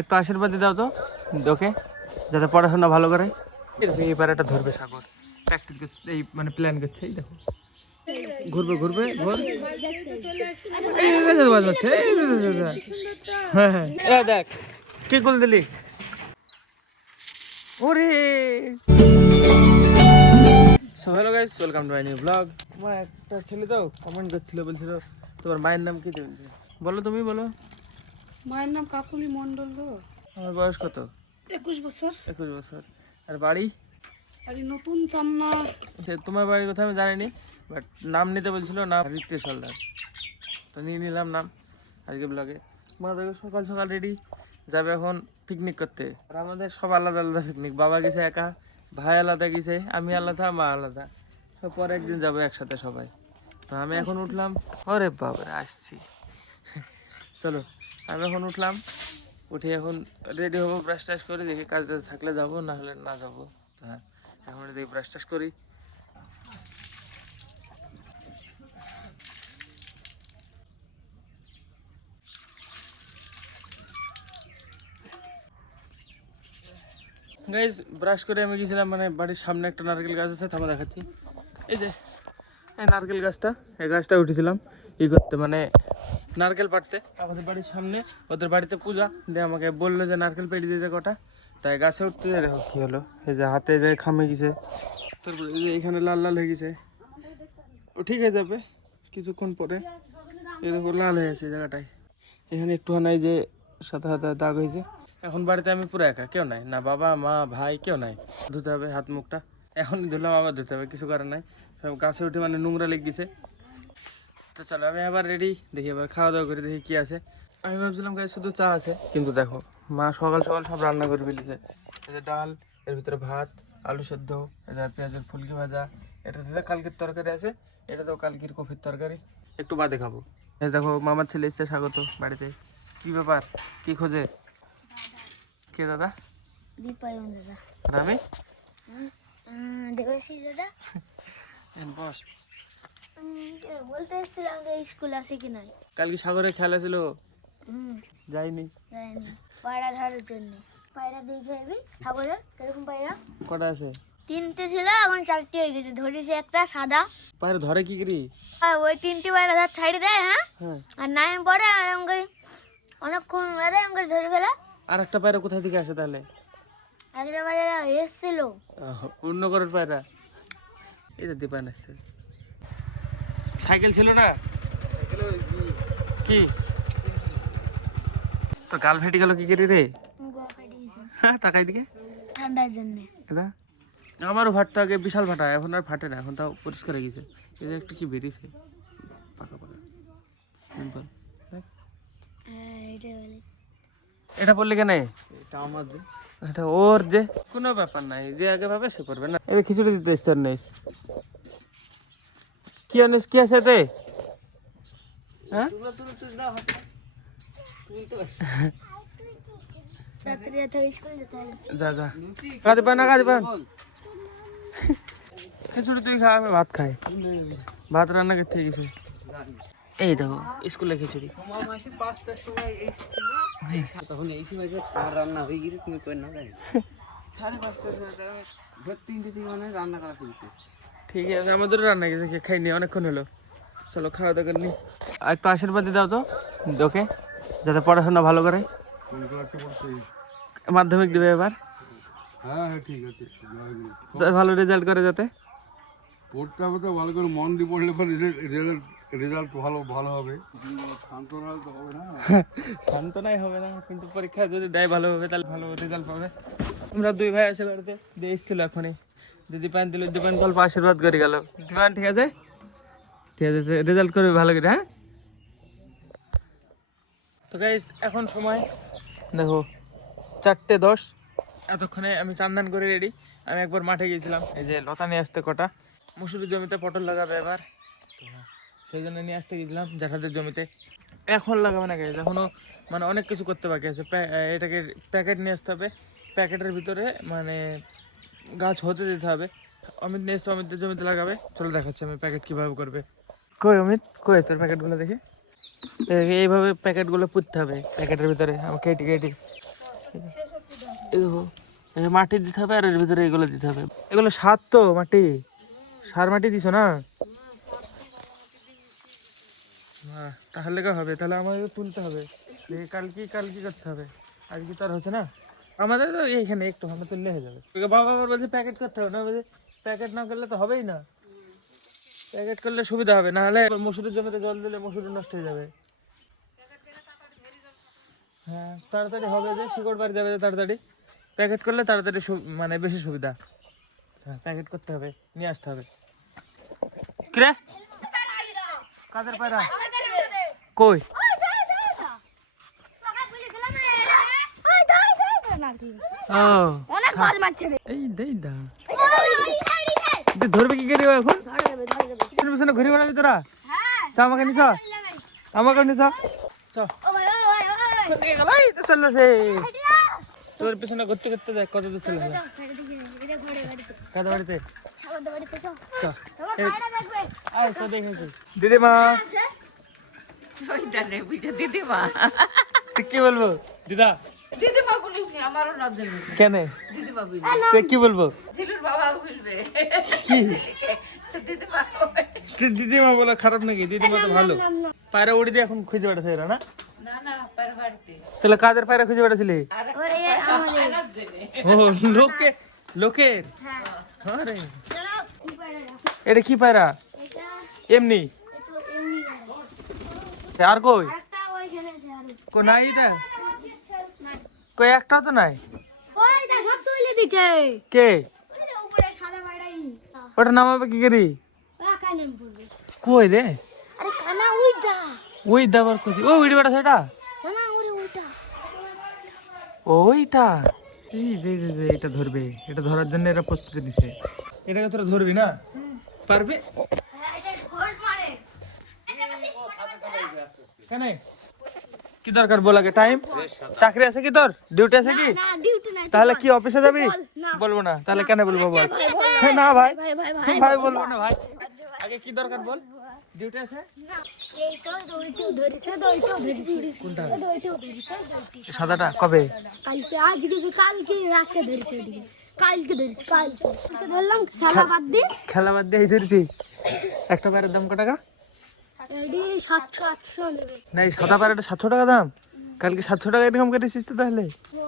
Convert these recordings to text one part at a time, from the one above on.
একটু আশীর্বাদ দিয়ে দাও তো ওকে, যাতে পড়াশোনা ভালো করে। এবার এটা ধরবে সাগর, প্র্যাকটিস করছে, এই মানে প্ল্যান করছে। এই দেখো ঘুরবে ঘুরবে ঘুর, হ্যাঁ হ্যাঁ দেখ কি গোল দিলি। ওরে so hello guys, welcome to my new blog. আমার একটা ছেলে তো কমেন্ট করছিল, বলছিল তোমার মায়ের নাম কি? বলো, তুমি বলো। মায়ের নাম কাকুলি মন্ডল গো। আমার বয়স কত? 21 বছর। 21 বছর। আর বাড়ি? আর এই নতুন চামনা। তোমার বাড়ির কথা আমি জানিনি, বাট নাম নিতে বলছিল, নাম ঋত্বিক সর্দার। তো নিয়ে নিলাম নাম আজকে ব্লগে। মা দেখো সকাল সকাল রেডি, যাবে এখন পিকনিক করতে। আর আমাদের সব আলাদা আলাদা পিকনিক। বাবা গেছে একা, ভাই আলাদা গেছে, আমি আলাদা, মা আলাদা। তো পরে একদিন যাবো একসাথে সবাই। তো আমি এখন উঠলাম। ওরে বাবা আসছি। চলো আমি এখন উঠলাম, উঠে এখন রেডি হবো, ব্রাশ টাশ করে, দেখি কাজ টাজ থাকলে যাবো, না হলে না যাবো। হ্যাঁ এখন দেখি ব্রাশ টাশ করি। গাইজ ব্রাশ করে আমি গেছিলাম, মানে বাড়ির সামনে একটা নারকেল গাছ আছে, থামা দেখাচ্ছি। এই যে এই নারকেল গাছটা, এই গাছটা উঠেছিলাম ই করতে, মানে নারকেল পাড়তে। আমাদের বাড়ির সামনে ওদের বাড়িতে পূজা দিয়ে আমাকে বললো যে নারকেল পেড়ে দিতে কটা, তাই গাছে উঠতে দেখো কী হলো। এই যে হাতে যায় খামে গেছে, তারপরে এই যে এখানে লাল লাল হয়ে গেছে। ও ঠিক হয়ে যাবে কিছুক্ষণ পরে। এই দেখো লাল হয়ে আছে জায়গাটায়, এখানে একটুখানি যে সাদা সাদা দাগ হয়েছে। এখন বাড়িতে আমি পুরো একা, কেউ নাই, না বাবা মা ভাই কেউ নাই। ধুতে হবে হাত মুখটা, এখনই ধুলাম আবার ধুতে হবে, কিছু করার নাই। সব গাছে উঠে মানে নোংরা লেগে গেছে। তো চলো আমি আবার রেডি, দেখি এবার খাওয়া দাওয়া করে দেখি কী আছে। আমি ভাবছিলাম গায়ে শুধু চা আছে, কিন্তু দেখো মা সকাল সকাল সব রান্না করে ফেলেছে। এই যে ডাল, এর ভিতরে ভাত, আলু সেদ্ধ, এই যে পেঁয়াজের ফুলকি ভাজা, এটাতে কালকের তরকারি আছে, এটা তো কালকের কফির তরকারি, একটু বাদে খাবো। এই দেখো মামার ছেলে এসছে, স্বাগত বাড়িতে। কি ব্যাপার, কি খোঁজে? কে দাদা? দীপায়ন দাদা। আর আমি দেবাশিস দাদা। বস, বলতে এসেছিলাম যে স্কুল আছে কি নাই। কালকে সাগরে খেলা ছিল, যাইনি। যাইনি পায়রা ধরার জন্য। পায়রা দেখে যাবি সাগরের কিরকম পায়রা। কটা আছে? 3টে ছিল, এখন 4টে হয়ে গেছে। ধরেছে একটা সাদা পায়ের ধরে কি করি? আর ওই 3টে পায়রা ধর ছাড়ি দেয়। হ্যাঁ হ্যাঁ, আর নাই পরে আমাকে অনেকক্ষণ বাদে আমাকে ধরে ফেলে। আর একটা পায়রা কোথা থেকে আসে তাহলে? একটা পায়রা এসেছিল অন্য করার পায়রা। এই তো দীপান আসছে। সাইকেল ছিল না কি? তো গাল ফেটে গেল কি করি রে? হ্যাঁ তাকাই দিকে, ঠান্ডার জন্য। এটা আমারও ফাটতো আগে, বিশাল ফাটা, এখন আর ফাটে না, এখন তাও পরিষ্কার হয়ে গেছে। এই যে একটু কি বেরিয়েছে পাকা পাকা পিম্পল। এটা বললি কেন? এটা আমার যে, এটা ওর যে, কোনো ব্যাপার নাই, যে আগে ভাবে সে করবে না। এই খিচুড়ি দিতে এসছে নেই, কি আনিস, কি আছে এতে? হ্যাঁ যা যা, কাজে পান না, কাজে পান। খিচুড়ি তুই খা, আমি ভাত খাই, ভাত রান্না করতে গেছে। এই দেখো স্কুলে খিচুড়ি। তখন এই সময় রান্না হয়ে গেছে, তুমি কই না? 3:30 থেকে মানে রান্না করা শুরু। ঠিক আছে, আমাদের রান্না গেছে, খাইনি, অনেকক্ষণ হলো। চলো খাওয়া দাওয়া করিনি। আর একটু আশীর্বাদ দিয়ে দাও তো ওকে, যাতে পড়াশোনা ভালো করে। মাধ্যমিক দেবে এবার, হ্যাঁ হ্যাঁ ঠিক আছে, ভালো রেজাল্ট করে যাতে। পড়তে হবে তো ভালো করে, মন দিয়ে পড়লে পরে রেজাল্ট ভালো ভালো হবে। সান্ত্বনা তো হবে না, সান্ত্বনাই হবে না, কিন্তু পরীক্ষা যদি দেয় ভালো হবে, তাহলে ভালো রেজাল্ট পাবে। আমরা দুই ভাই আছে বাড়িতে, দিয়ে এসেছিল এখনই, দিদি পান দিল, দীপান গল্প আশীর্বাদ করে গেল। দীপান ঠিক আছে, ঠিক আছে, রেজাল্ট করবে ভালো করে। হ্যাঁ তো গাইস এখন সময় দেখো 4:10। এতক্ষণে আমি চান্দান করে রেডি। আমি একবার মাঠে গিয়েছিলাম, এই যে লতা নিয়ে আসতে, কটা মুসুরির জমিতে পটল লাগাবে এবার, তো সেই জন্য নিয়ে আসতে গেছিলাম জ্যাঠাদের জমিতে। এখন লাগাবে না গাইস, এখনও মানে অনেক কিছু করতে বাকি আছে। এটাকে প্যাকেট নিয়ে আসতে হবে, প্যাকেটের ভিতরে মানে গাছ হতে দিতে হবে। অমিত নিয়ে এসছে, অমিতদের জমিতে লাগাবে। চলো দেখাচ্ছি আমি প্যাকেট কীভাবে করবে। কই অমিত, কই তোর প্যাকেটগুলো দেখি। এইভাবে প্যাকেটগুলো পুঁততে হবে প্যাকেটের ভিতরে, কেটে কেটে এই দেখো, এই মাটি দিতে হবে আর এর ভিতরে এগুলো দিতে হবে। এগুলো সার তো মাটি, সার মাটি দিছো না? তাহলে কি হবে? তাহলে আমাদের তুলতে হবে, কাল কি করতে হবে, আজকে তো আর হচ্ছে না। আমাদের তো এইখানে একটু আমরা তুললে হয়ে যাবে। বাবা আবার বলছে প্যাকেট করতে হবে না, বলছে প্যাকেট না করলে তো হবেই না, প্যাকেট করলে সুবিধা হবে, না হলে মসুরের জমিতে জল দিলে মসুর নষ্ট হয়ে যাবে। হ্যাঁ তাড়াতাড়ি হবে, যে শিকড় বাড়ি যাবে তাড়াতাড়ি, প্যাকেট করলে তাড়াতাড়ি মানে বেশি সুবিধা। হ্যাঁ প্যাকেট করতে হবে, নিয়ে আসতে হবে। কিরে কাদের পায়রা কই? ও এই দেই দা ধরবে কি করে এখন? পিছনে ঘুরে বেড়াবি তোরা? চা আমাকে নিছ, আমাকে নিছ, চললো সে তোর পিছনে ঘুরতে ঘুরতে দেখ কত দূর চলে যাবে। কাদের বাড়িতে? দিদিমা দিদিমা কি বলবো? দিদা দিদিমা বলিস আমারও না জানি কেন দিদিমা বলি কি বলবো? ছেলের বাবা বলবে কি দিদিমা দিদিমা বলা খারাপ নাকি? দিদিমা তো ভালো। পায়রা উড়ি দিয়ে এখন খুঁজে বেড়াচ্ছে এরা না? না না পার বাড়িতে তাহলে কাদের পায়রা খুঁজে বেড়াছিলি? ও লোকের। আরে এটা কি পায়রা? এমনি আর কই নাই? এটা কই একটাও তো নাই। কে ওটা নামাবে কি করি? কই রে? ওই দাবার কই? ও উড়ি বেড়াছে এটা, ওইটা এই এটা ধরবে, এটা ধরার জন্য এরা প্রস্তুতি নিছে। এটাকে তোরা ধরবি না? পারবি কেন? কি দরকার বল আগে? টাইম চাকরি আছে কি তোর? ডিউটি আছে কি? তাহলে কি অফিসে যাবি? বলবো না তাহলে কেন বলবো বল? না ভাই ভাই বলবো না ভাই। আগে কি দরকার বল? ডিউটি আছে? কোনটা? সাদাটা কবে? কালকে আজকে কালকে রাতে ধরেছে ওদিকে, কালকে ধরেছে, কালকে ধরলাম খেলা বাদ দিয়ে। খেলা বাদ দিয়ে ধরেছি। একটা পায়রার দাম কত টাকা? এডি 700-800 নেবে না এই সাদা পায়রাটা 700 টাকা দাম। কালকে 700 টাকা ইনকাম করেছিস তো? তাহলে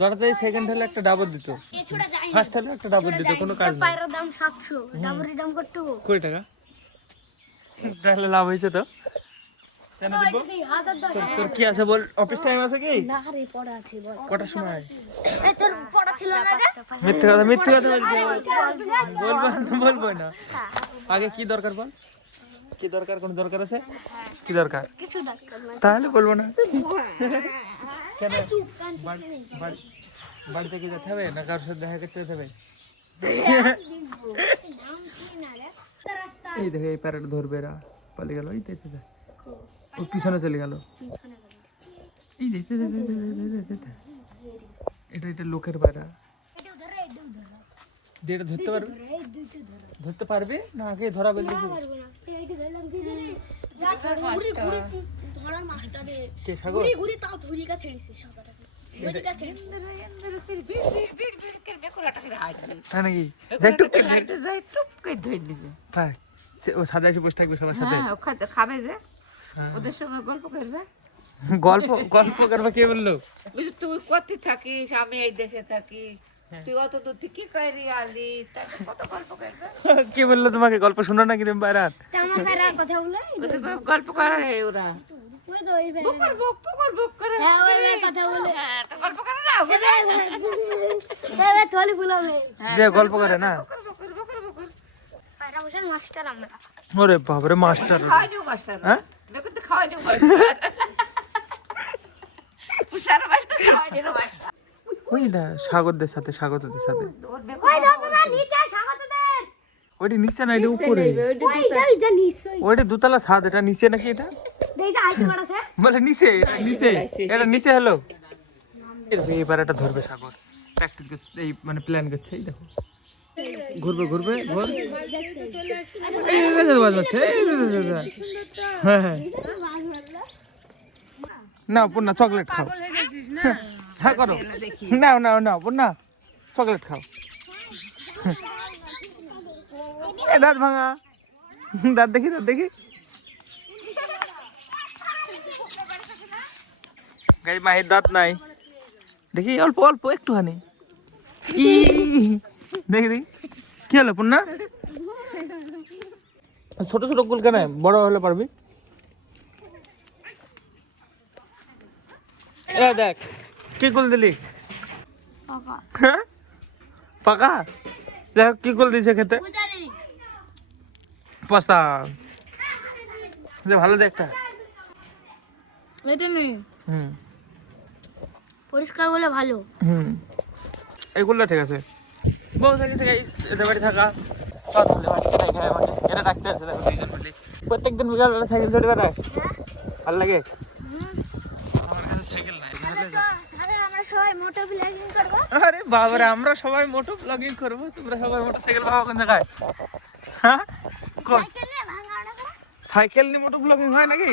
দরতে সেকেন্ড হলে একটা ডাবর দিত, ফার্স্ট হলে একটা ডাবর দিত, কোনো কাজ নেই। পায়রার দাম 700, ডাবরের দাম কত? কই টাকা? তাহলে লাভ হয়েছে তো। কেন দিব? তোর কি আছে বল? অফিস টাইম আছে কি? না রে পড়া আছে বল। কটার সময়? এই তোর পড়া ছিল না যে? মিথ্যে কথা বলছি। বলবো না। আগে কি দরকার বল? কি দরকার? কোন দরকার আছে? কি দরকার? কিছু দরকার নাই। তাহলে বলবো না। কেন? চুপ কান বাড়িতে কি যেতে হবে না কারোর সাথে দেখা করতে যেতে হবে? নাম ছিল না রে রাস্তা এই দেখে এই প্যারেট ধরবে এরা, পালিয়ে গেল। এই দেখতে ও পিছনে চলে গেল। এই দেখতে এটা লোকের পায়রা। এটাও ধরে এটাও ধরে দিয়ে এটা ধরতে পারবে? এই দুটো ধরে ধরতে পারবে না? আগে ধরা বলতে পারবো না তো এইটা ধরলাম দিদি রে যা ঘুরি ঘুরি ধরার মাস্টারে কে সাগর? ঘুরি তাও ধরি কা ছেড়িছে সাদাটাকে ধরি কা ছেড়িছে হ্যাঁ নাকি? যাই টুক যাই টুপকে ধরে নিবে তাই ও সাদা এসে বসে থাকবে সবার সাথে। হ্যাঁ খাবে যে হ্যাঁ। ওদের সঙ্গে গল্প করবে। গল্প করবে কে বললো? বুঝলি তুই কোথায় থাকিস, আমি এই দেশে থাকি, তুই অত দূর থেকে কি করে আলি, তাকে কত গল্প করবে। কে বললো তোমাকে? গল্প শোনো না কিরম বাইরাত? আমার প্যারার কথা বলে গল্প করে ওরা ওই তো ওই বুকর বুক করে। হ্যাঁ ওই কথা বলে হ্যাঁ তো গল্প করে না এ তোলি ফুলাবে দিয়ে গল্প করে না? বুকর প্যারা বসার মাস্টার আমরা ওরে বাবারে মাস্টার! খাওয়ানিও মাস্টার। হ্যাঁ দেখো তো খাওয়ানিও মাস্টার। পুষার মাস্টার খাওয়ানিও মাস্টার। ওই না স্বাগতদের সাথে, স্বাগতদের সাথে। ওর দেখো ওই দেখো না নিচে স্বাগতদের ওইটা নিচে না, এটা উপরে। ওই যা নিশ্চয় ওইটা দুতলা ছাদ, এটা নিচে নাকি? এটা দেইছে আইতে পারছে বলে নিচে, এটা নিচে, এটা নিচে হলো। এবার এটা ধরবে সাগর, প্র্যাকটিস করছে, এই মানে প্ল্যান করছে। এই দেখো ঘুরবে ঘুরবে ঘর। হ্যাঁ হ্যাঁ না পূর্ণা চকলেট খাও। হ্যাঁ করো, দেখি নাও নাও নাও না, চকলেট খাও। এ দাঁত ভাঙা, দাঁত দেখি, দাঁত দেখি। গাই মাহির দাঁত নাই, দেখি অল্প অল্প একটুখানি। ই দেখি দেখি কি হলো পূর্ণা? ছোট ছোট গুল কেন, বড় হলে পারবি। এ দেখ কি গুল দিলি, হ্যাঁ পাকা। দেখ কি গুল দিছে খেতে, পস্তা ভালো দেখটা। হুম পরিষ্কার বলে ভালো। হুম এইগুলো ঠিক আছে। বউ থাকিছে গাইস, এটা বাড়ি থাকা কথা হলে বাড়ি এটাই খায় আমাকে, এটা রাখতে আছে দেখো দুইজন মিলে। প্রত্যেকদিন বিকালবেলা সাইকেল চড়ে বেড়ায়, ভালো লাগে। আমার কাছে সাইকেল নাই, নাহলে আমরা সবাই মোটো ব্লগিং করব। আরে বাবারে, আমরা সবাই মোটো ব্লগিং করবো, তোমরা সবাই মোটরসাইকেল পাবো কোন জায়গায়? হ্যাঁ সাইকেল নিয়ে ভাঙাড়া সাইকেল নিয়ে মোটো ব্লগিং হয় নাকি?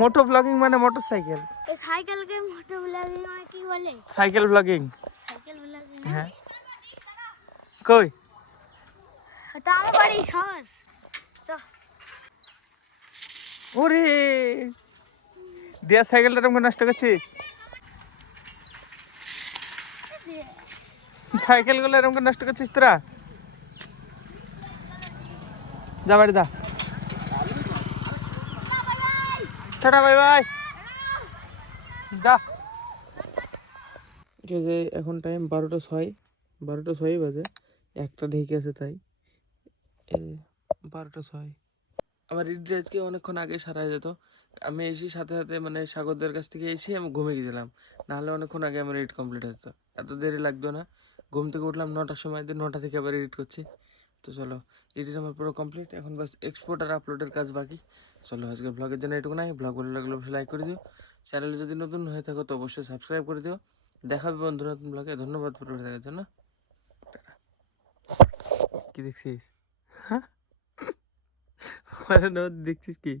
মোটো ব্লগিং মানে মোটরসাইকেল, এই সাইকেলকে মোটো ব্লগিং মানে কি বলে? Cycle blogging. Cycle blogging. হ্যাঁ কই তো আমার বাড়ি সহজ। ওরে দিয়া সাইকেলটা তুমি নষ্ট করছিস, সাইকেল গুলো এরকম করে নষ্ট করছিস তোরা। যা বাড়ি যা, টাটা বাই বাই, যা। এখন টাইম 12টা 6, 12টা 6 বাজে, একটা ঢেকে আছে তাই 12টা 6। আমার রিড আজকে অনেকক্ষণ আগে সারা যেত, আমি এসে সাথে সাথে মানে সাগরদের কাছ থেকে এসে আমি ঘুমিয়ে গেছিলাম, নাহলে অনেকক্ষণ আগে আমার রিড কমপ্লিট হতো, এত দেরি লাগতো না। ঘুম থেকে উঠলাম 9টার সময়, দিয়ে 9টা থেকে আবার এডিট করছি। তো চলো, এডিট আমার পুরো কমপ্লিট, এখন বাস এক্সপোর্ট আর আপলোডের কাজ বাকি। চলো আজকের ব্লগের জন্য এটুকু নাই, ব্লগ ভালো লাগলে অবশ্যই লাইক করে দিও, চ্যানেলে যদি নতুন হয়ে থাকো তো অবশ্যই সাবস্ক্রাইব করে দিও। দেখাবে বন্ধু নতুন ব্লগে, ধন্যবাদ পুরো দেখার জন্য। কি দেখছিস, হ্যাঁ দেখছিস কি?